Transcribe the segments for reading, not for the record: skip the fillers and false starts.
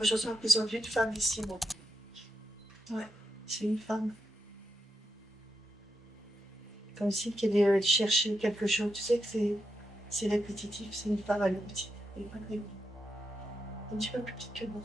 Moi, je sens qu'ils ont vu une femme ici, moi. Ouais, c'est une femme. Comme si qu'elle cherchait quelque chose. Tu sais que c'est répétitif, c'est une femme, elle est petite. Elle est pas très grande. Un petit peu plus petite que moi.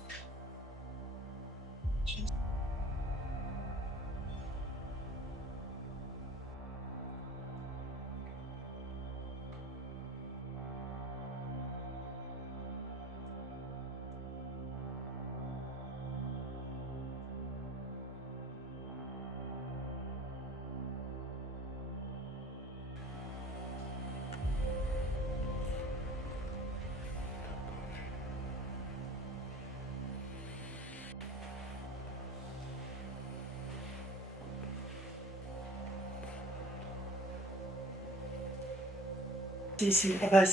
Ah bah,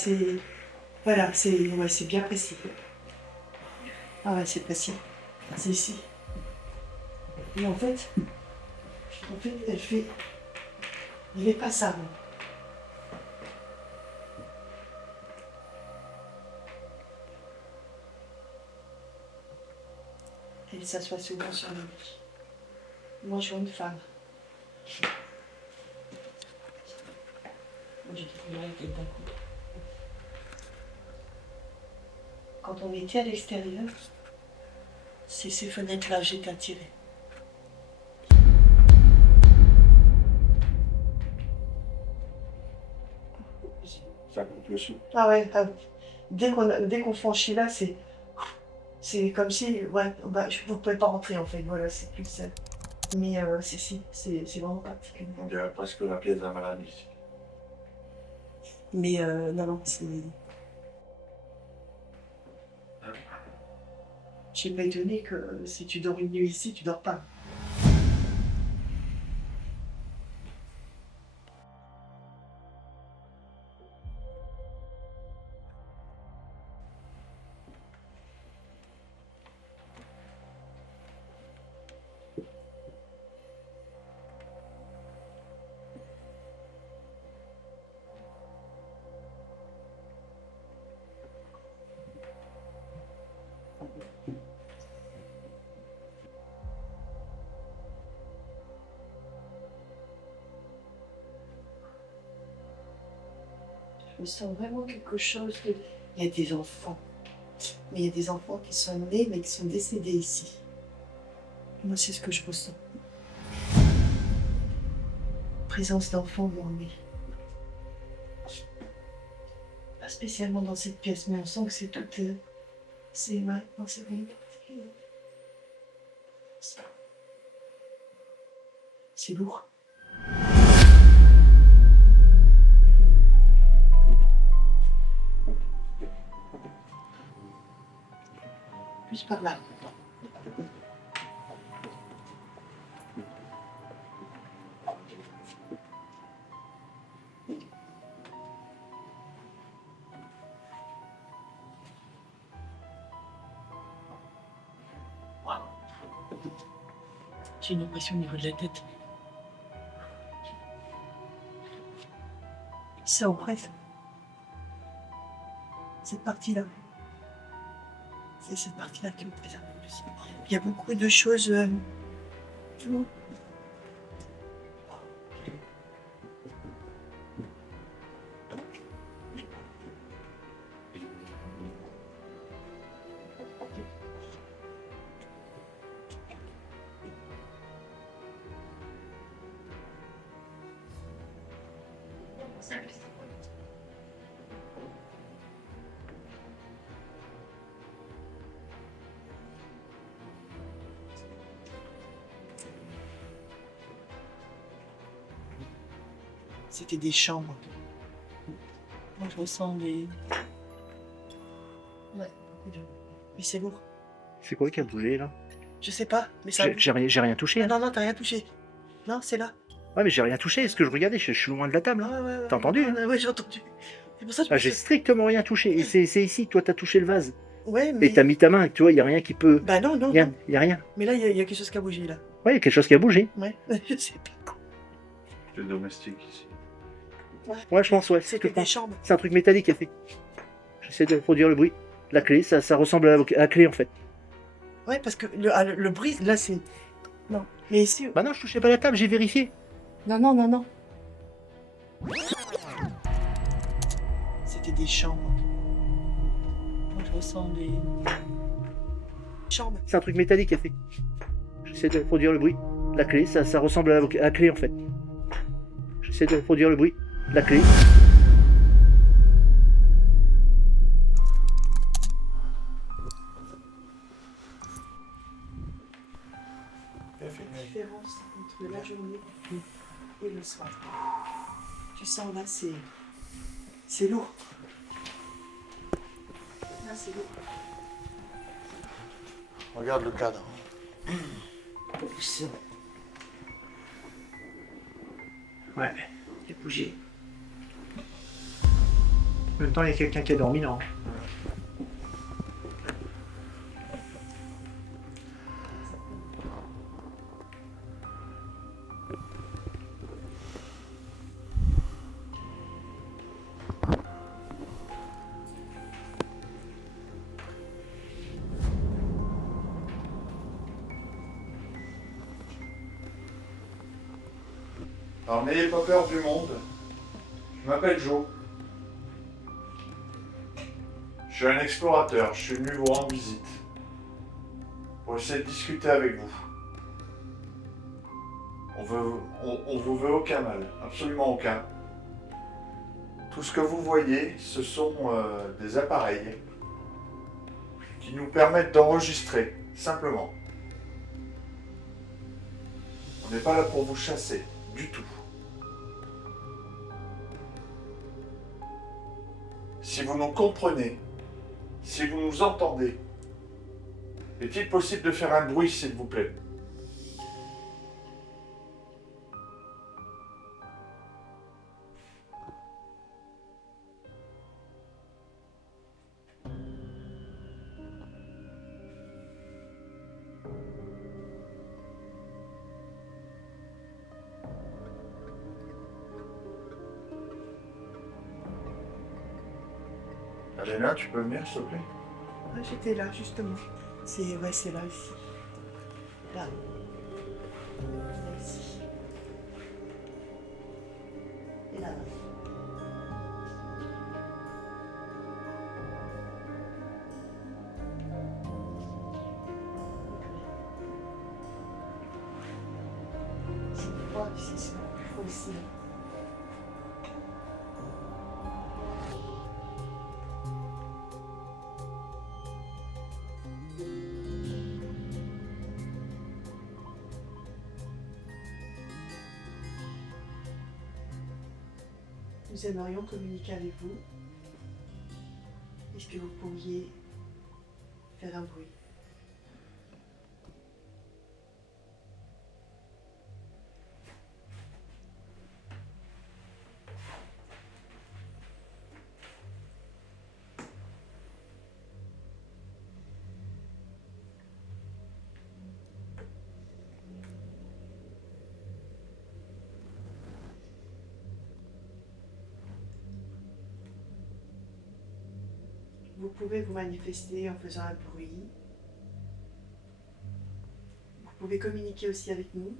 voilà, ouais, c'est bien précis. Ah ouais, c'est précis. C'est ici. Et en fait, elle fait pas ça, moi. Elle s'assoit souvent sur le lit. Moi, je vois une femme. Moi, j'ai trouvé là avec d'un coup. Quand on était à l'extérieur, c'est ces fenêtres-là que j'étais attirée. Ça coupe le souffle. Ah ouais, dès qu'on franchit là, c'est comme si, ouais, bah, vous ne pouvez pas rentrer en fait, voilà, c'est plus ça. Mais c'est vraiment particulier. On dirait presque la pièce d'un malade ici. Mais non, non, c'est. Je suis pas étonnée que si tu dors une nuit ici, tu dors pas. Je sens vraiment quelque chose. Il y a des enfants. Mais il y a des enfants qui sont nés, mais qui sont décédés ici. Moi, c'est ce que je ressens. Présence d'enfants dormis. Pas spécialement dans cette pièce, mais on sent que c'est tout. C'est ouais, non, c'est vraiment particulier. C'est lourd. Plus par là. J'ai une impression au niveau de la tête. Ça oppresse. Cette partie-là. C'est cette partie-là qui me préserve le plus. Il y a beaucoup de choses. C'était des chambres. Moi, je ressens des. Ouais, beaucoup de. Mais c'est lourd. C'est quoi qui a bougé là? Je sais pas, mais ça. J'ai rien touché. Hein. Non, non, t'as rien touché. Non, c'est là. Ouais, mais j'ai rien touché. Est-ce que je regardais? Je suis loin de la table. Ah, Hein. ouais. T'as entendu? Hein. Ouais, j'ai entendu. C'est pour ça que je Ah, j'ai strictement rien touché. Et c'est ici, toi, t'as touché le vase. Ouais, mais. Et t'as mis ta main, tu vois, il n'y a rien qui peut. Bah non, non. Il Non. y a rien. Mais là, il y a quelque chose qui a bougé, là. Ouais, il y a quelque chose qui a bougé. Ouais, je sais pas. Le domestique ici. Ouais, Ouais, je pense, ouais. c'était des chambres. C'est un truc métallique qui a fait. J'essaie de produire le bruit. La clé, ça ressemble à la clé en fait. Ouais, parce que le bruit, là, c'est... Non. Mais ici... Bah non, je touchais pas la table, j'ai vérifié. Non, non, non, non. C'était des chambres. Moi, je ressens des... chambres. C'est un truc métallique qui a fait. J'essaie de produire le bruit. La clé, ça ressemble à la clé en fait. J'essaie de produire le bruit. La clé. La différence entre la journée et le soir. Tu sens là, c'est lourd. Là, c'est lourd. Regarde le cadre. Ouais, il a bougé. En même temps, il y a quelqu'un qui a dormi, non? Alors n'ayez pas peur du monde. Je m'appelle Joe. Je suis un explorateur. Je suis venu vous rendre visite. Pour essayer de discuter avec vous. On vous veut aucun mal. Absolument aucun. Tout ce que vous voyez, ce sont des appareils qui nous permettent d'enregistrer, simplement. On n'est pas là pour vous chasser, du tout. Si vous nous comprenez, si vous nous entendez, est-il possible de faire un bruit, s'il vous plaît? Alena, tu peux venir, s'il te plaît? Ah, j'étais là, justement. C'est là ici. Là. Là, ici. Et là. C'est froid ici, c'est froid ici. Nous aimerions communiquer avec vous. Est-ce que vous pourriez faire un bruit? Vous pouvez vous manifester en faisant un bruit. Vous pouvez communiquer aussi avec nous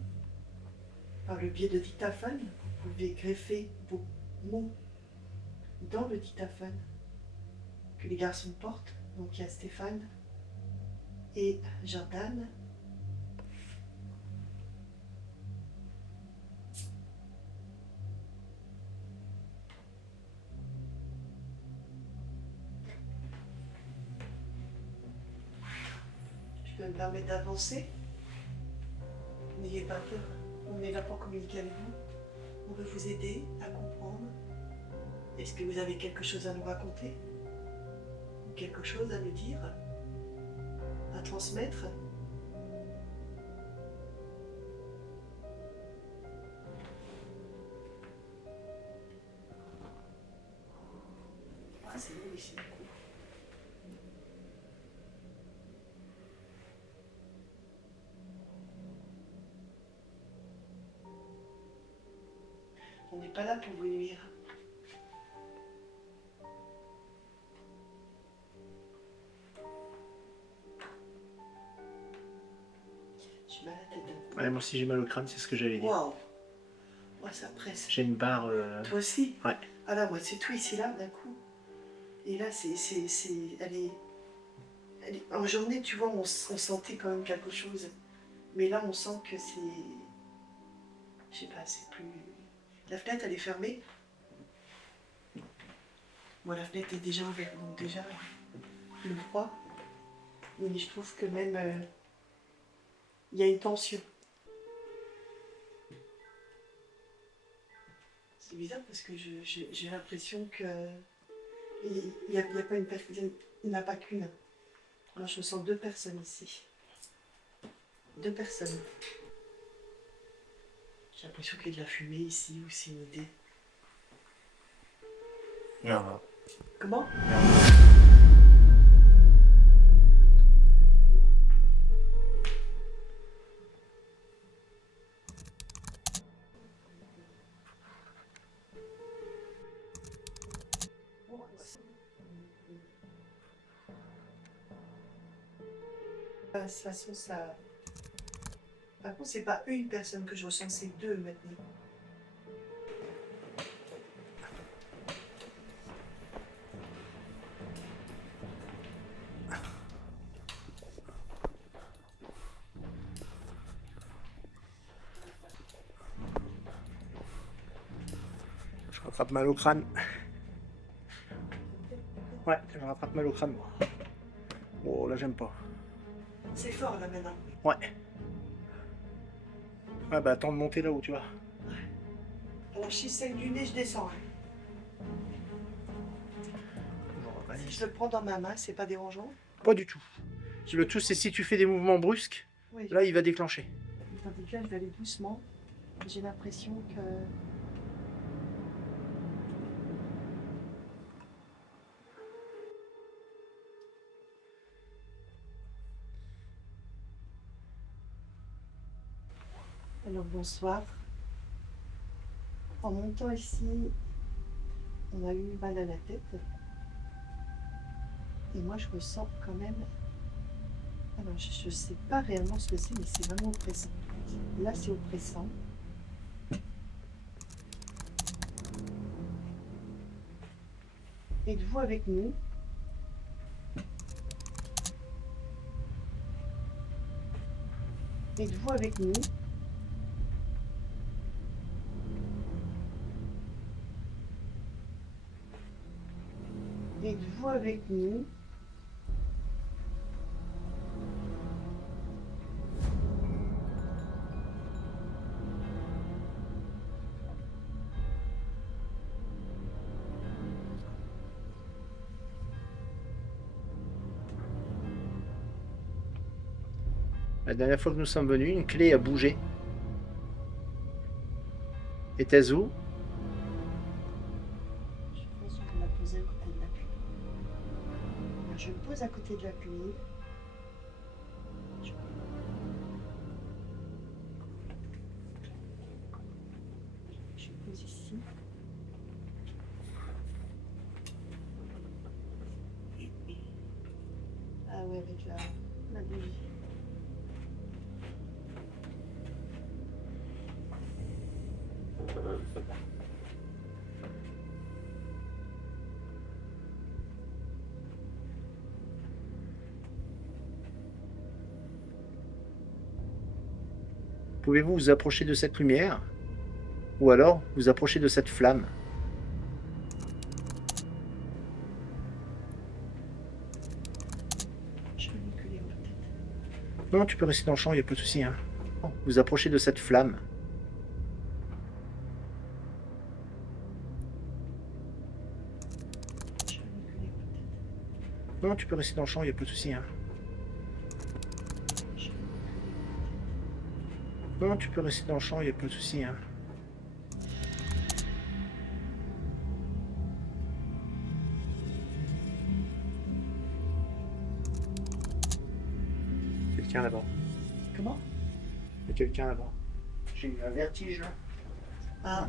par le biais de dictaphone. Vous pouvez greffer vos mots dans le dictaphone que les garçons portent. Donc il y a Stéphane et Jordan. Je me permets d'avancer. N'ayez pas peur. On est là pour communiquer avec vous. On veut vous aider à comprendre. Est-ce que vous avez quelque chose à nous raconter? Ou quelque chose à nous dire? À transmettre? Ah, c'est bon ici, beaucoup. On n'est pas là pour vous nuire. Ouais, moi aussi j'ai mal au crâne, c'est ce que j'allais dire. Waouh. Ouais, ça presse. J'ai une barre. Toi aussi? Ouais. Ah là, moi, c'est tout ici, là, d'un coup. Et là, elle est... En journée, tu vois, on sentait quand même quelque chose. Mais là, on sent que c'est... Je sais pas, c'est plus... La fenêtre, elle est fermée. Moi, la fenêtre est déjà ouverte, donc déjà, le froid. Mais je trouve que même... il y a une tension. C'est bizarre parce que j'ai l'impression que... Il n'y a pas une personne... Il n'y en a pas qu'une. Alors, je sens deux personnes ici. Deux personnes. J'ai l'impression qu'il y a de la fumée ici, ou c'est une idée. Non. Comment? De toute façon, ça... Par contre, c'est pas une personne que je ressens, c'est deux maintenant. Je rattrape mal au crâne. Ouais, je rattrape mal au crâne, moi. Oh, là, j'aime pas. C'est fort là maintenant. Ouais. Ouais, bah, attends de monter là où tu vas. Alors, si celle du nez, je descends. Si je le prends dans ma main, c'est pas dérangeant? Pas du tout. Le tout, c'est si tu fais des mouvements brusques, Oui. là, il va déclencher. Tandis que là, je vais aller doucement. J'ai l'impression que... Alors, bonsoir. En montant ici, on a eu mal à la tête. Et moi, je ressens quand même... Alors, je ne sais pas réellement ce que c'est, mais c'est vraiment oppressant. Là, c'est oppressant. Êtes-vous avec nous? Êtes-vous avec nous? Êtes-vous avec nous? La dernière fois que nous sommes venus, une clé a bougé. Était-ce où? Je pense qu'on l'a posé à côté de la clé. Alors, je le pose à côté de la clé. Je le pose ici. Ah ouais, avec la bougie. Pouvez-vous vous approcher de cette lumière? Ou alors vous approcher de cette flamme? Je vais reculer peut-être. Non, tu peux rester dans le champ, il n'y a pas de souci. Hein. Vous approchez de cette flamme. Je vais reculer peut-être. Non, tu peux rester dans le champ, il n'y a pas de souci. Hein. Je vais reculer Non, tu peux rester dans le champ, il n'y a pas de souci. Hein. Quelqu'un là-bas. peut-être. Comment? Il y a quelqu'un là-bas. J'ai eu un vertige là. Ah,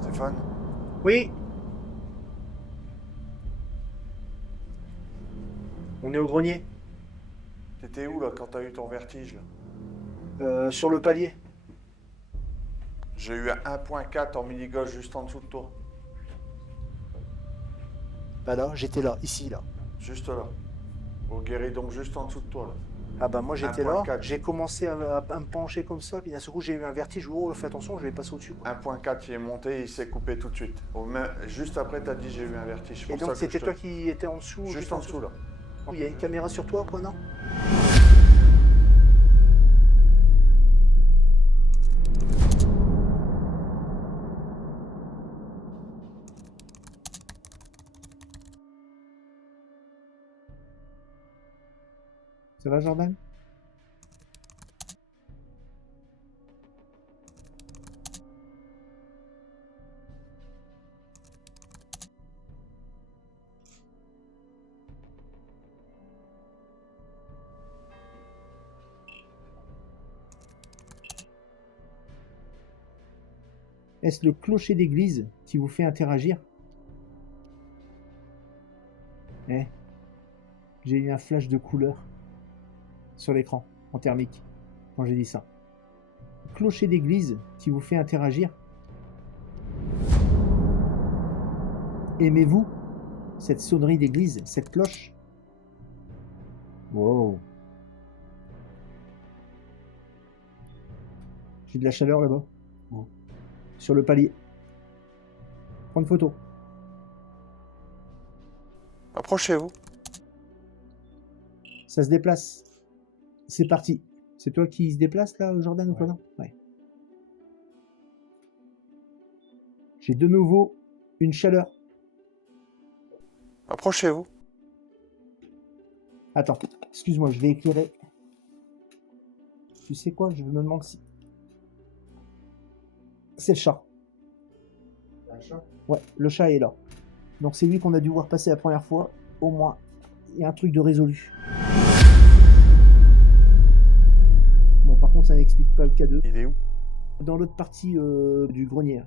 Stéphane, Oui. On est au grenier. t'étais où là quand t'as eu ton vertige là? Sur le palier. J'ai eu un 1.4 en mini-gauche juste en dessous de toi. Bah là, j'étais là, ici, là. Juste là. Au guéridon, juste en dessous de toi, là. Ah bah moi j'étais là, 1.4. j'ai commencé à me pencher comme ça, puis d'un seul coup j'ai eu un vertige, oh fais attention, je vais passer au-dessus. Quoi. 1.4, il est monté, il s'est coupé tout de suite. Juste après, t'as dit j'ai eu un vertige. Et donc c'était toi qui étais en dessous? Juste en dessous, là. Il y a une caméra sur toi, quoi, non? Ça va, Jordan? Est-ce le clocher d'église qui vous fait interagir? Eh, j'ai eu un flash de couleur sur l'écran, en thermique, quand j'ai dit ça. Clocher d'église qui vous fait interagir? Aimez-vous cette sonnerie d'église, cette cloche? Wow. J'ai de la chaleur là-bas. Sur le palier. Prends une photo. Approchez-vous. Ça se déplace. C'est parti. C'est toi qui se déplace là, Jordan, ou quoi, non? Ouais. J'ai de nouveau une chaleur. Approchez-vous. Attends, excuse-moi, je vais éclairer. Tu sais quoi, je me demande si... C'est le chat. Un chat? Ouais, le chat est là. Donc c'est lui qu'on a dû voir passer la première fois. Au moins, il y a un truc de résolu. Bon, par contre, ça n'explique pas le cas 2. Il est où? Dans l'autre partie du grenier.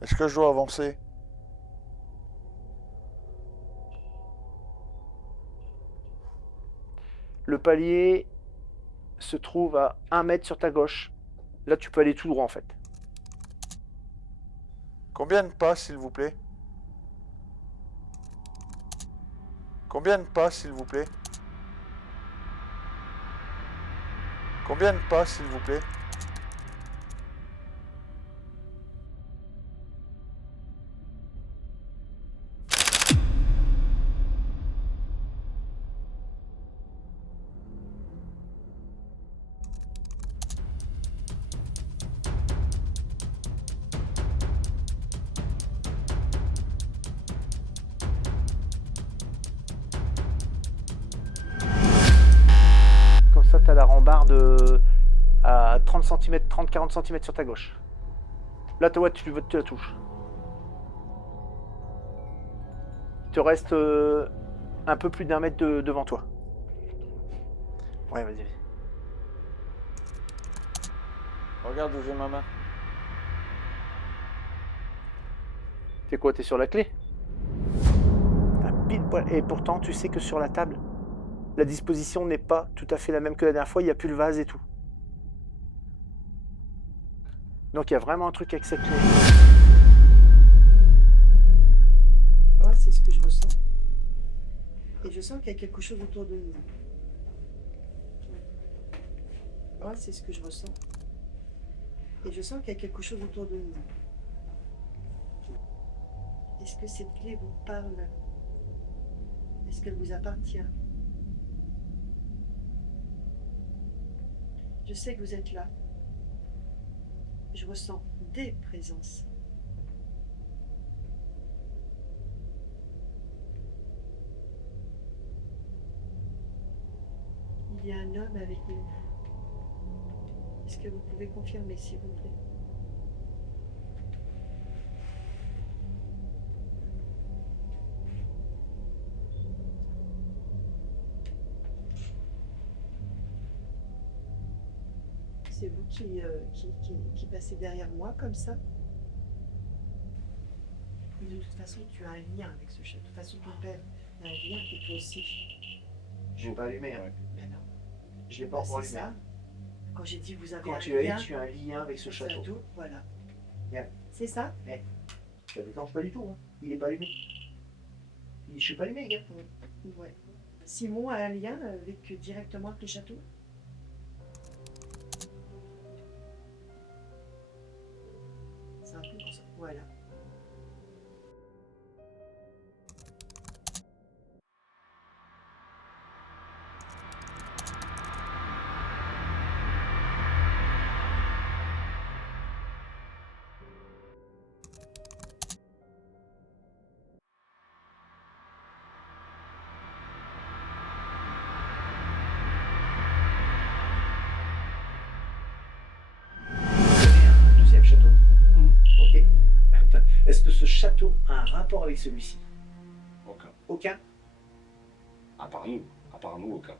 Est-ce que je dois avancer? Le palier se trouve à 1 mètre sur ta gauche. Là, tu peux aller tout droit en fait. Combien de pas, s'il vous plaît? Combien de pas, s'il vous plaît? Combien de pas, s'il vous plaît? Comme ça, tu as la rambarde à 30 cm, 30-40 cm sur ta gauche. Là, tu la touches. Il te reste un peu plus d'1 mètre devant toi. Ouais, vas-y. Regarde où j'ai ma main. T'es quoi? T'es sur la clé? T'as pile poil. Et pourtant, tu sais que sur la table, la disposition n'est pas tout à fait la même que la dernière fois. Il n'y a plus le vase et tout. Donc il y a vraiment un truc avec cette clé. Ouais, c'est ce que je ressens. Et je sens qu'il y a quelque chose autour de nous. Ouais, c'est ce que je ressens. Et je sens qu'il y a quelque chose autour de nous. Est-ce que cette clé vous parle? Est-ce qu'elle vous appartient? Je sais que vous êtes là. Je ressens des présences. Il y a un homme avec nous. Est-ce que vous pouvez confirmer, s'il vous plaît? C'est vous qui passez derrière moi comme ça? De toute façon, tu as un lien avec ce chat. De toute façon, ton père a un lien et toi aussi. J'ai pas allumé. Hein. Ben non. Je l'ai pas Bah, encore c'est allumé. ça. Quand j'ai dit vous avez Quand un tu as lien, tu as un lien avec ce château. voilà. Bien. C'est ça. Ça ne déclenche pas du tout. Hein. Il est pas allumé. Je suis pas allumé, gars. Ouais. Simon a un lien avec directement avec le château. C'est un peu comme ça. Voilà. Un deuxième château. Ok. Est-ce que ce château a un rapport avec celui-ci? Aucun. Aucun. À part nous, aucun.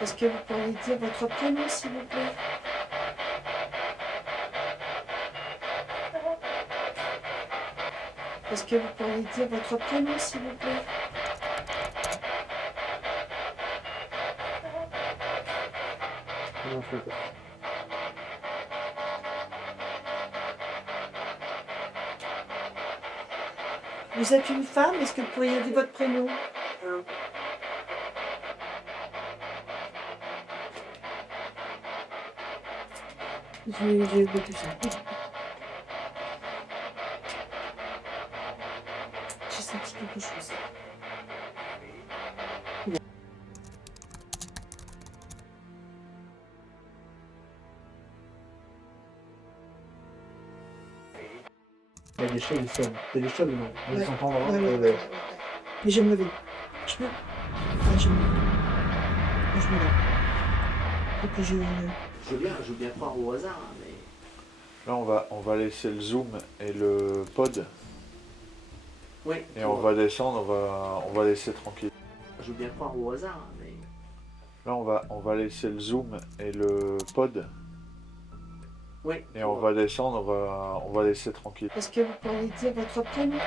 Est-ce que vous pourriez dire votre prénom, s'il vous plaît? Est-ce que vous pourriez dire votre prénom, s'il vous plaît? Non, je peux pas. Vous êtes une femme, est-ce que vous pourriez dire votre prénom? J'ai oublié tout ça. J'ai senti quelque chose. Il y a des choses, ils sonnent. Il y a des choses, non. On les Ouais. entend vraiment. Ouais. Mais je me lever. Je peux? Ouais, je me lève. Moi, je me lève. Faut que je... Je veux bien croire au hasard, hein, mais. Là, on va laisser le zoom et le pod. Oui. Et on va descendre, on va laisser tranquille. Je veux bien croire au hasard, hein, mais. Là, on va laisser le zoom et le pod. Oui. Et on va descendre, on va laisser tranquille. Est-ce que vous pourriez dire votre prénom?